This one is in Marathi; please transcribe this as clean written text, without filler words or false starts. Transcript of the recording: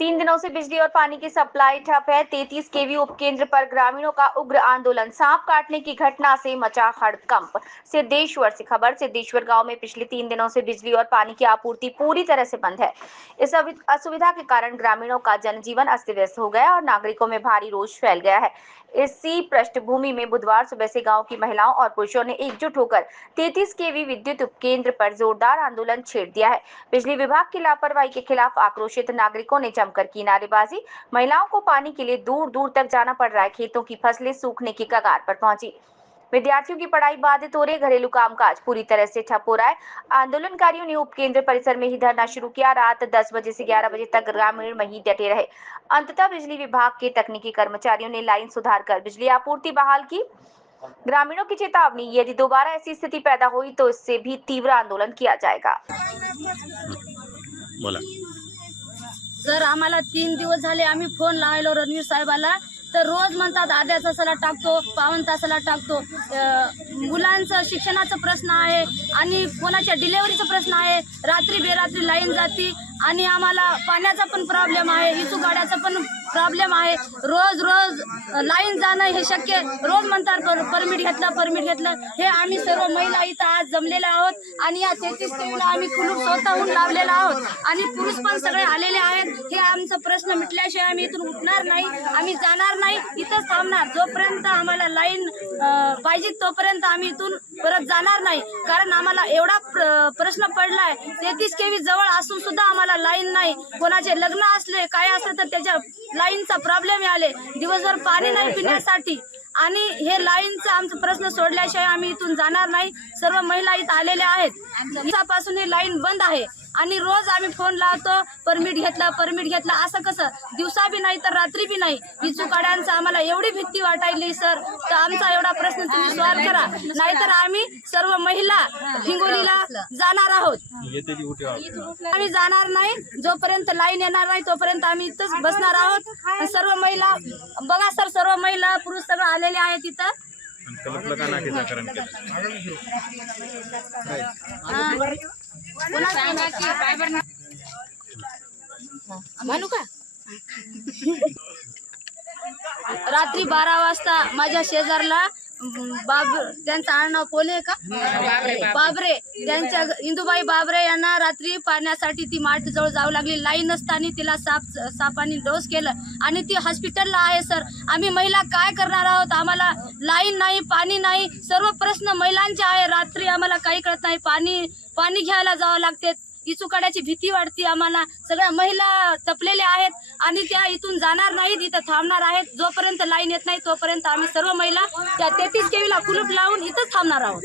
तीन दिनों से बिजली और पानी की सप्लाई ठप है। 33 केवी उपकेंद्र पर ग्रामीणों का उग्र आंदोलन। सांप काटने की घटना से मचा हड़कंप। सिद्धेश्वर से खबर। सिद्धेश्वर गांव में पिछले 3 दिनों से बिजली और पानी की आपूर्ति पूरी तरह से बंद है। इस असुविधा के कारण ग्रामीणों का जनजीवन अस्त व्यस्त हो गया और नागरिकों में भारी रोष फैल गया है। इसी पृष्ठभूमि में बुधवार सुबह से गांव की महिलाओं और पुरुषों ने एकजुट होकर 33 केवी विद्युत उपकेंद्र पर जोरदार आंदोलन छेड़ दिया है। बिजली विभाग की लापरवाही के खिलाफ आक्रोशित नागरिकों ने जमकर की नारेबाजी। महिलाओं को पानी के लिए दूर दूर तक जाना पड़ रहा है। खेतों की फसलें सूखने की कगार पर पहुंची। विद्यार्थियों की पढ़ाई बाधित हो रही। घरेलू कामकाज पूरी तरह से ठप हो रहा है। आंदोलनकारियों ने उपकेंद्र परिसर में ही धरना शुरू किया। रात 10 बजे से 11 बजे तक ग्रामीण वहीं डटे रहे। अंततः बिजली विभाग के तकनीकी कर्मचारियों ने लाइन सुधार कर बिजली आपूर्ति बहाल की। ग्रामीणों की चेतावनी, यदि दोबारा ऐसी स्थिति पैदा हुई तो इससे भी तीव्र आंदोलन किया जाएगा। बोला सर, आम्हाला 3 दिवस झाले आम्ही फोन लावलो रणवीर साहेबाला, तर रोज म्हणतात अर्ध्या तासाला टाकतो, पाऊण तासाला टाकतो। मुलांचं शिक्षणाचा प्रश्न आहे आणि कोणाच्या डिलिव्हरीचा प्रश्न आहे। रात्री बेरात्री लाईन जाती आणि आम्हाला पाण्याचा पण प्रॉब्लेम आहे, इचू गाड्याचा पण प्रॉब्लेम आहे। रोज लाईन जाणं हे शक्य, रोज म्हणतात परमिट घेतलं। हे आम्ही सर्व महिला इथं आज जमलेले आहोत आणि या 33 केवीला आम्ही कुलूप स्वतःहून लावलेला आहोत आणि पुरुष पण सगळे आलेले आहेत। हे आमचा प्रश्न मिटल्याशिवाय आम्ही इथून उठणार नाही, आम्ही जाणार नाही, इथंच थांबणार। जोपर्यंत आम्हाला लाईन पाहिजे तोपर्यंत आम्ही इथून परत जाणार नाही, कारण आम्हाला एवढा प्रश्न पडलाय। 33 केवी जवळ असून सुद्धा आम्हाला लाईन नाही। कोणाचे लग्न असले काय असले तर त्याच्या लाईनचा प्रॉब्लेम आले, दिवसभर पाणी नाही पिण्यासाठी आणि हे लाईनचा आमचा प्रश्न सोडल्याशिवाय आम्ही इथून जाणार नाही। सर्व महिला इथं आलेल्या आहेत। दिवसापासून ही लाईन बंद आहे आणि रोज आम्ही फोन लावतो, परमिट घेतला असं कसं? दिवसा बी नाही तर रात्री बी नाही। इचू काड्यांचा आम्हाला एवढी भीती वाटायली सर, तर आमचा एवढा प्रश्न तुम्ही सॉल्व करा, नाहीतर आम्ही सर्व महिला हिंगोलीला जाणार आहोत। आम्ही जाणार नाही, जोपर्यंत लाईन येणार नाही तोपर्यंत आम्ही इथंच बसणार आहोत। सर्व महिला बघा सर, सर्व महिला पुरुष सगळं आलेले आहेत इथं। म्हणू का? रात्री 12 वाजता माझ्या शेजारला त्यांचं आडनाव पोले का बाबरे, त्यांच्या इंदुबाई बाबरे यांना रात्री पाण्यासाठी ती माठ जवळ जाऊ लागली। लाईन नसताना तिला सापाने डोस केलं आणि ती हॉस्पिटलला आहे सर। आम्ही महिला काय करणार आहोत? आम्हाला लाईन नाही, पाणी नाही, सर्व प्रश्न महिलांचे आहे। रात्री आम्हाला काही कळत नाही, पाणी घ्यायला जावं लागते। इचुकाड्याची भीती वाटते आम्हाला। सगळ्या महिला टपलेल्या आहेत आणि त्या इथून जाणार नाहीत, इथं थांबणार आहेत। जोपर्यंत लाईन येत नाही तोपर्यंत आम्ही सर्व महिला त्या 33 केवीला कुलूप लावून इथंच थांबणार आहोत।